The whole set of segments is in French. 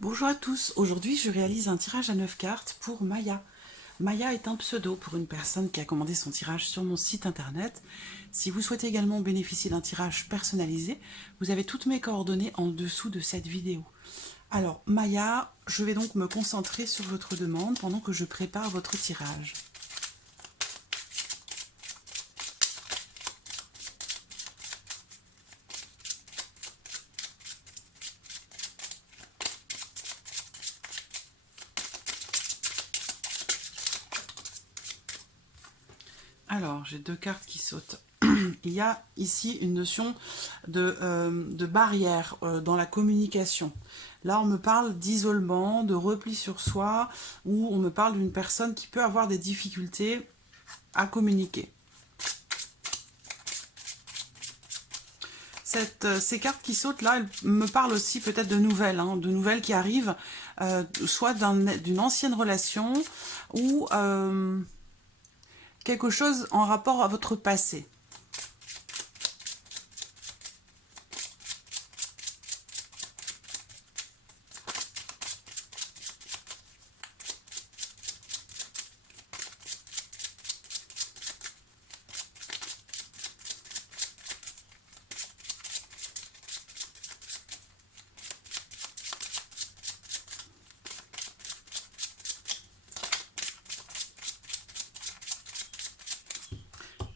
Bonjour à tous, aujourd'hui je réalise un tirage à 9 cartes pour Maya. Maya est un pseudo pour une personne qui a commandé son tirage sur mon site internet. Si vous souhaitez également bénéficier d'un tirage personnalisé, vous avez toutes mes coordonnées en dessous de cette vidéo. Alors Maya, je vais donc me concentrer sur votre demande pendant que je prépare votre tirage. Alors, j'ai deux cartes qui sautent. Il y a ici une notion de barrière dans la communication. Là, on me parle d'isolement, de repli sur soi, ou on me parle d'une personne qui peut avoir des difficultés à communiquer. Ces cartes qui sautent là, elles me parlent aussi peut-être de nouvelles qui arrivent, soit d'une ancienne relation ou quelque chose en rapport à votre passé.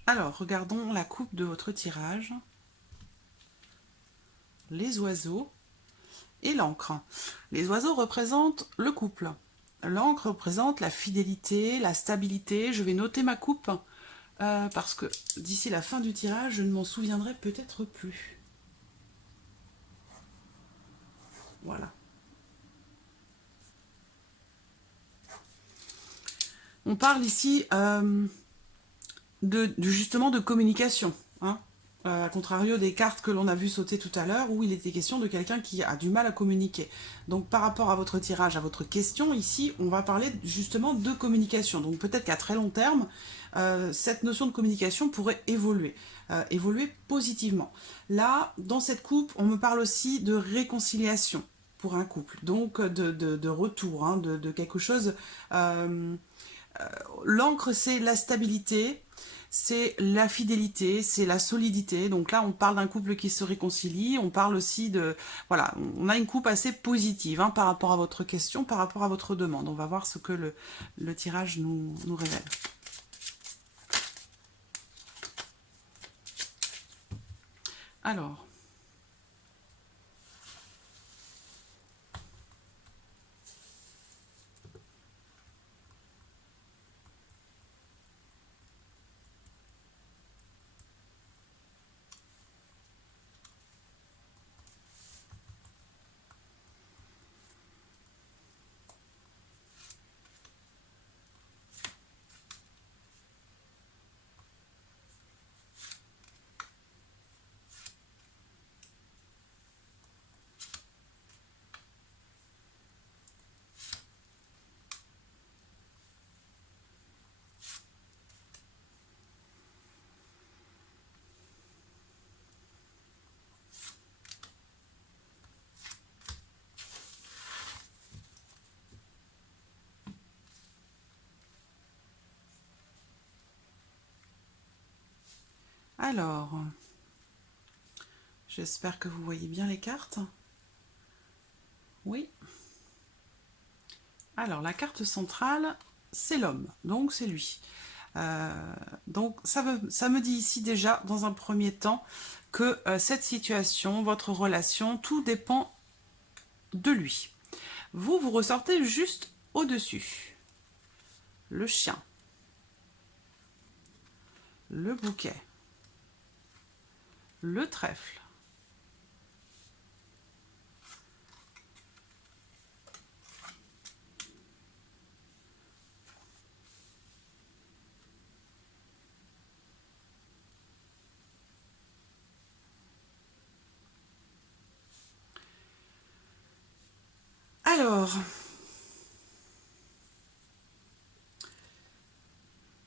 Alors, regardons la coupe de votre tirage. Les oiseaux et l'encre. Les oiseaux représentent le couple. L'encre représente la fidélité, la stabilité. Je vais noter ma coupe parce que d'ici la fin du tirage, je ne m'en souviendrai peut-être plus. Voilà. On parle ici justement de communication. Hein, à contrario des cartes que l'on a vu sauter tout à l'heure, où il était question de quelqu'un qui a du mal à communiquer. Donc par rapport à votre tirage, à votre question, ici, on va parler justement de communication. Donc peut-être qu'à très long terme, cette notion de communication pourrait évoluer positivement. Là, dans cette coupe, on me parle aussi de réconciliation pour un couple, donc de retour, hein, de quelque chose... L'encre, c'est la stabilité, c'est la fidélité, c'est la solidité. Donc là, on parle d'un couple qui se réconcilie, on parle aussi de... Voilà, on a une coupe assez positive hein, par rapport à votre question, par rapport à votre demande. On va voir ce que le tirage nous révèle. Alors, alors, j'espère que vous voyez bien les cartes. Oui. Alors, la carte centrale, c'est l'homme, donc c'est lui. Donc ça me dit ici déjà, dans un premier temps, que cette situation, votre relation, tout dépend de lui. Vous, vous ressortez juste au-dessus. Le chien, le bouquet, le trèfle, alors,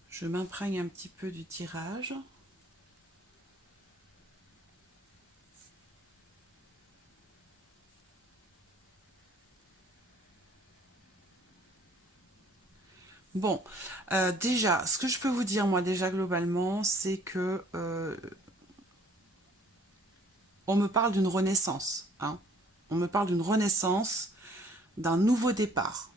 je m'imprègne un petit peu du tirage. Bon, déjà, ce que je peux vous dire, moi, déjà, globalement, c'est que on me parle d'une renaissance, hein. On me parle d'une renaissance, d'un nouveau départ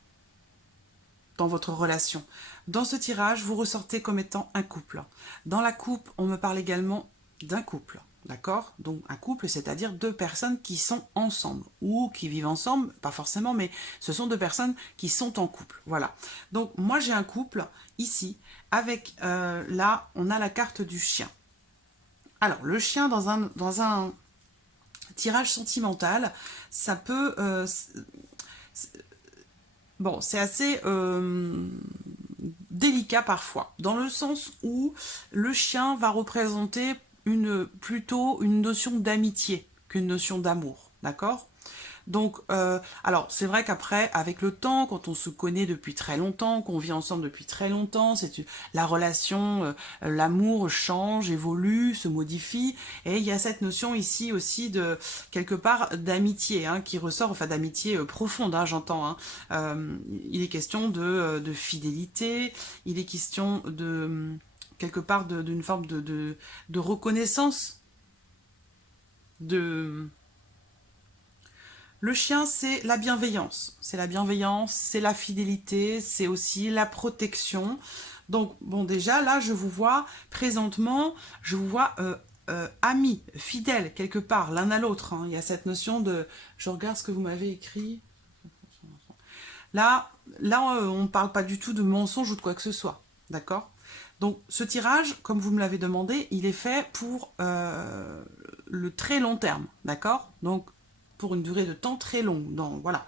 dans votre relation. Dans ce tirage, vous ressortez comme étant un couple. Dans la coupe, on me parle également d'un couple. D'accord? Donc un couple, c'est-à-dire deux personnes qui sont ensemble ou qui vivent ensemble, pas forcément, mais ce sont deux personnes qui sont en couple. Voilà. Donc moi j'ai un couple ici avec là on a la carte du chien. Alors le chien dans un tirage sentimental, ça peut bon c'est assez délicat parfois, dans le sens où le chien va représenter plutôt une notion d'amitié qu'une notion d'amour, d'accord? Donc, alors c'est vrai qu'après, avec le temps, quand on se connaît depuis très longtemps, qu'on vit ensemble depuis très longtemps, la relation, l'amour change, évolue, se modifie, et il y a cette notion ici aussi de quelque part d'amitié, hein, qui ressort, enfin d'amitié profonde, hein, j'entends. Hein. Il est question de fidélité, il est question de quelque part d'une forme de reconnaissance, de le chien, c'est la bienveillance. C'est la bienveillance, c'est la fidélité, c'est aussi la protection. Donc, bon, déjà, là, je vous vois, présentement, je vous vois amis, fidèles, quelque part, l'un à l'autre. Hein. Il y a cette notion de... Je regarde ce que vous m'avez écrit. Là, on ne parle pas du tout de mensonge ou de quoi que ce soit. D'accord? Donc, ce tirage, comme vous me l'avez demandé, il est fait pour le très long terme. D'accord? Donc, pour une durée de temps très longue. Donc, voilà.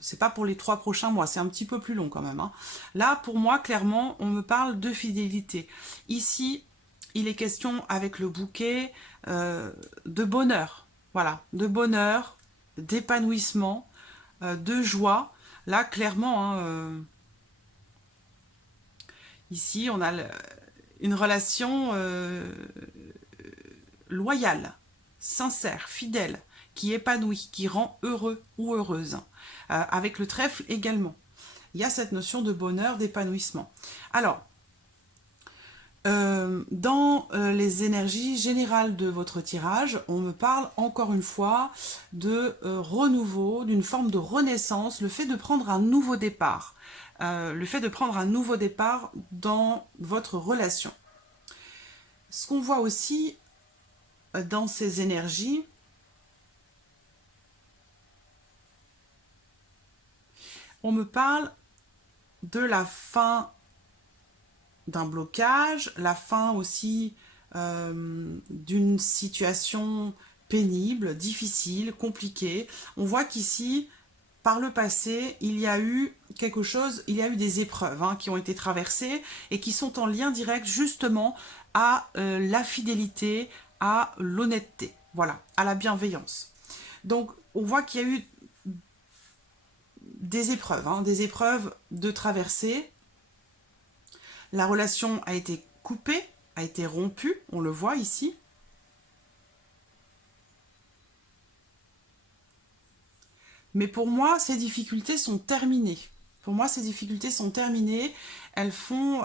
C'est pas pour les 3 prochains mois, c'est un petit peu plus long quand même. Hein. Là, pour moi, clairement, on me parle de fidélité. Ici, il est question avec le bouquet de bonheur. Voilà, de bonheur, d'épanouissement, de joie. Là, clairement, hein, ici, on a une relation loyale, sincère, fidèle, qui épanouit, qui rend heureux ou heureuse. Avec le trèfle également. Il y a cette notion de bonheur, d'épanouissement. Alors, dans les énergies générales de votre tirage, on me parle encore une fois de renouveau, d'une forme de renaissance, le fait de prendre un nouveau départ. Le fait de prendre un nouveau départ dans votre relation. Ce qu'on voit aussi dans ces énergies, on me parle de la fin d'un blocage, la fin aussi d'une situation pénible, difficile, compliquée. On voit qu'ici, par le passé, il y a eu quelque chose, il y a eu des épreuves hein, qui ont été traversées et qui sont en lien direct justement à la fidélité, à l'honnêteté, voilà, à la bienveillance. Donc, on voit qu'il y a eu des épreuves de traversée. La relation a été coupée, a été rompue, on le voit ici. Mais pour moi, ces difficultés sont terminées. Pour moi, ces difficultés sont terminées. Elles font,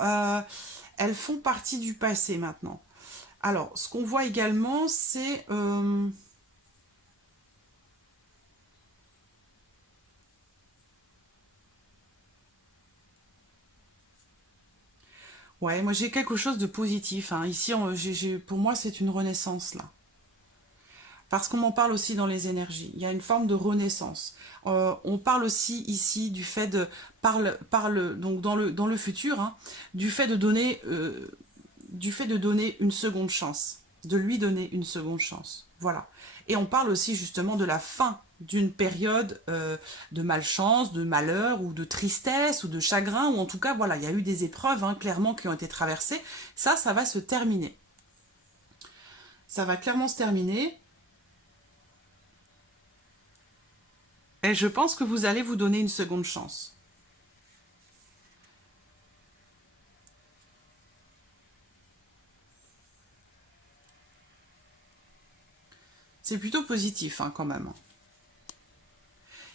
elles font partie du passé maintenant. Alors, ce qu'on voit également, c'est... ouais, moi j'ai quelque chose de positif. Hein. Ici, pour moi, c'est une renaissance, là. Parce qu'on m'en parle aussi dans les énergies. Il y a une forme de renaissance. On parle aussi ici du fait de, donc dans le futur, hein, du fait de donner une seconde chance, de lui donner une seconde chance. Voilà. Et on parle aussi justement de la fin d'une période de malchance, de malheur ou de tristesse ou de chagrin, ou en tout cas, voilà, il y a eu des épreuves hein, clairement qui ont été traversées. Ça va se terminer. Ça va clairement se terminer. Et je pense que vous allez vous donner une seconde chance. C'est plutôt positif hein, quand même.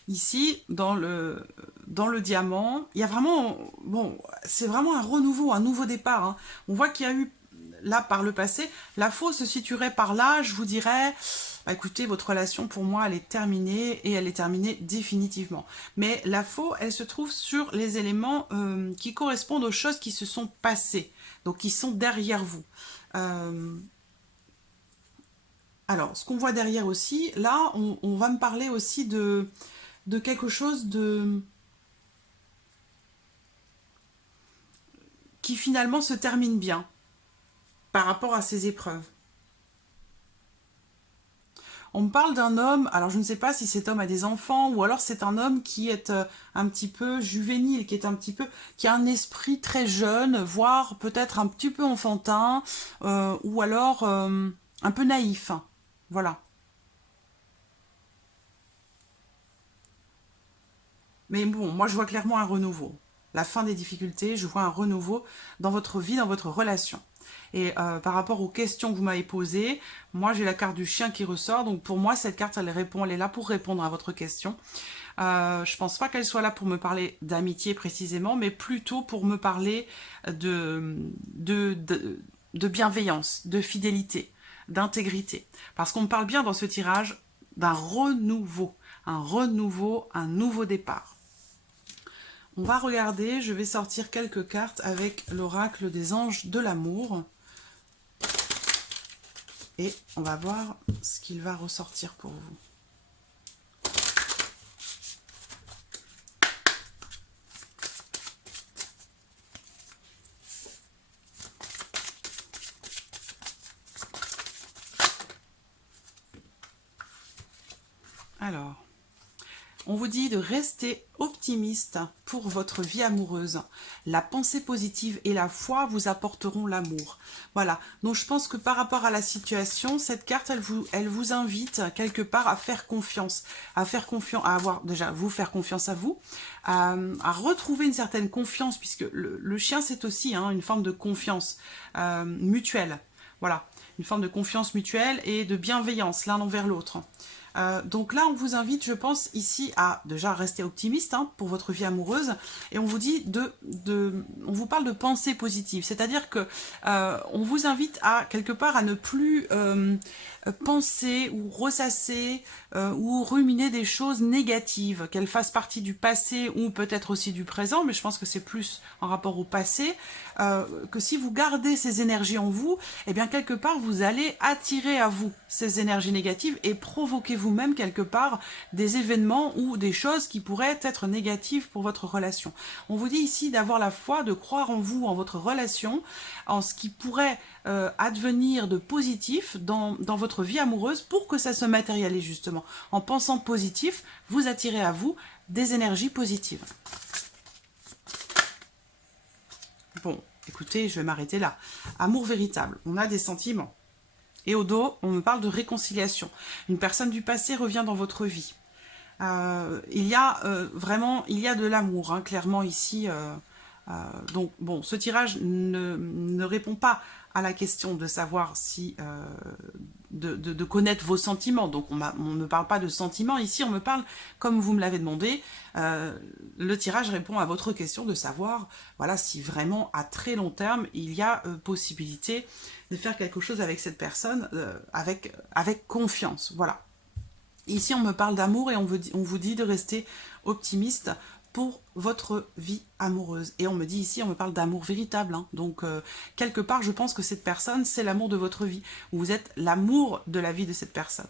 Ici, dans le diamant, il y a vraiment, bon, c'est vraiment un renouveau, un nouveau départ, hein. On voit qu'il y a eu, là, par le passé, la faux se situerait par là, je vous dirais, bah, écoutez, votre relation, pour moi, elle est terminée, et elle est terminée définitivement. Mais la faux, elle se trouve sur les éléments qui correspondent aux choses qui se sont passées, donc qui sont derrière vous. Euh, alors, ce qu'on voit derrière aussi, là, on va me parler aussi de quelque chose de qui finalement se termine bien par rapport à ces épreuves. On me parle d'un homme, alors je ne sais pas si cet homme a des enfants, ou alors c'est un homme qui est un petit peu juvénile, qui est un petit peu, qui a un esprit très jeune, voire peut-être un petit peu enfantin, ou alors un peu naïf. Voilà. Mais bon, moi je vois clairement un renouveau. La fin des difficultés, je vois un renouveau dans votre vie, dans votre relation. Et par rapport aux questions que vous m'avez posées, moi j'ai la carte du chien qui ressort, donc pour moi cette carte elle répond, elle est là pour répondre à votre question. Je pense pas qu'elle soit là pour me parler d'amitié précisément, mais plutôt pour me parler de, de, de, de bienveillance, de fidélité, d'intégrité. Parce qu'on me parle bien dans ce tirage d'un renouveau, un nouveau départ. On va regarder, je vais sortir quelques cartes avec l'oracle des anges de l'amour. Et on va voir ce qu'il va ressortir pour vous. Alors, on vous dit de rester optimiste pour votre vie amoureuse. La pensée positive et la foi vous apporteront l'amour. Voilà, donc je pense que par rapport à la situation, cette carte, elle vous invite quelque part à faire confiance, à avoir déjà, vous faire confiance à vous, à retrouver une certaine confiance, puisque le chien c'est aussi une forme de confiance mutuelle. Voilà, une forme de confiance mutuelle et de bienveillance l'un envers l'autre. Donc là, on vous invite, je pense, ici à déjà rester optimiste pour votre vie amoureuse. Et on vous dit on vous parle de pensée positive. C'est-à-dire que on vous invite à quelque part à ne plus penser ou ressasser ou ruminer des choses négatives, qu'elles fassent partie du passé ou peut-être aussi du présent, mais je pense que c'est plus en rapport au passé, que si vous gardez ces énergies en vous, eh bien quelque part vous allez attirer à vous ces énergies négatives et provoquer vous-même quelque part des événements ou des choses qui pourraient être négatives pour votre relation. On vous dit ici d'avoir la foi, de croire en vous, en votre relation, en ce qui pourrait advenir de positif dans votre vie amoureuse pour que ça se matérialise justement. En pensant positif, vous attirez à vous des énergies positives. Bon, écoutez, je vais m'arrêter là. Amour véritable, on a des sentiments. Et au dos, on me parle de réconciliation. Une personne du passé revient dans votre vie. Il y a vraiment, il y a de l'amour, clairement ici. Donc, bon, ce tirage ne répond pas à la question de savoir si... de connaître vos sentiments. Donc, on ne me parle pas de sentiments. Ici, on me parle, comme vous me l'avez demandé, le tirage répond à votre question de savoir, voilà, si vraiment, à très long terme, il y a possibilité de faire quelque chose avec cette personne, avec confiance. Voilà. Ici, on me parle d'amour et on vous dit de rester optimiste pour votre vie amoureuse. Et on me dit ici, on me parle d'amour véritable. Donc, quelque part, je pense que cette personne, c'est l'amour de votre vie. Vous êtes l'amour de la vie de cette personne.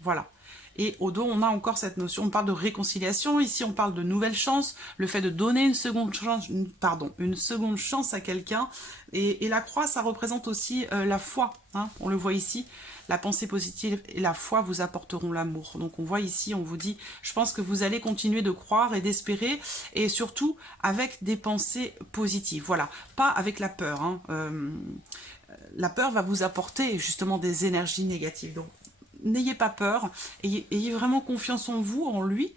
Voilà. Et au dos, on a encore cette notion, on parle de réconciliation, ici on parle de nouvelle chance, le fait de donner une seconde chance à quelqu'un. Et la croix, ça représente aussi la foi, on le voit ici. La pensée positive et la foi vous apporteront l'amour. Donc on voit ici, on vous dit, je pense que vous allez continuer de croire et d'espérer, et surtout avec des pensées positives. Voilà, pas avec la peur. La peur va vous apporter justement des énergies négatives. Donc n'ayez pas peur, ayez vraiment confiance en vous, en lui,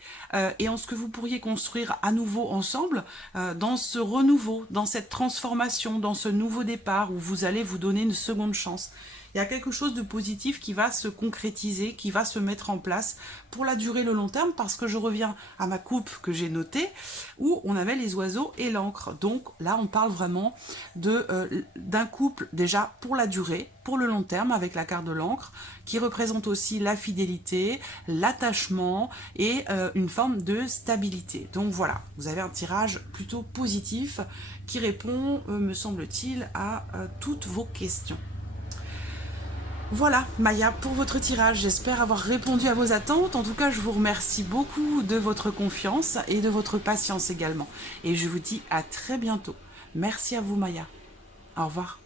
et en ce que vous pourriez construire à nouveau ensemble, dans ce renouveau, dans cette transformation, dans ce nouveau départ où vous allez vous donner une seconde chance. Il y a quelque chose de positif qui va se concrétiser, qui va se mettre en place pour la durée, le long terme, parce que je reviens à ma coupe que j'ai notée, où on avait les oiseaux et l'encre. Donc là, on parle vraiment d'un couple déjà pour la durée, pour le long terme, avec la carte de l'encre, qui représente aussi la fidélité, l'attachement et une forme de stabilité. Donc voilà, vous avez un tirage plutôt positif qui répond, me semble-t-il, à toutes vos questions. Voilà, Maya, pour votre tirage, j'espère avoir répondu à vos attentes. En tout cas, je vous remercie beaucoup de votre confiance et de votre patience également. Et je vous dis à très bientôt. Merci à vous, Maya. Au revoir.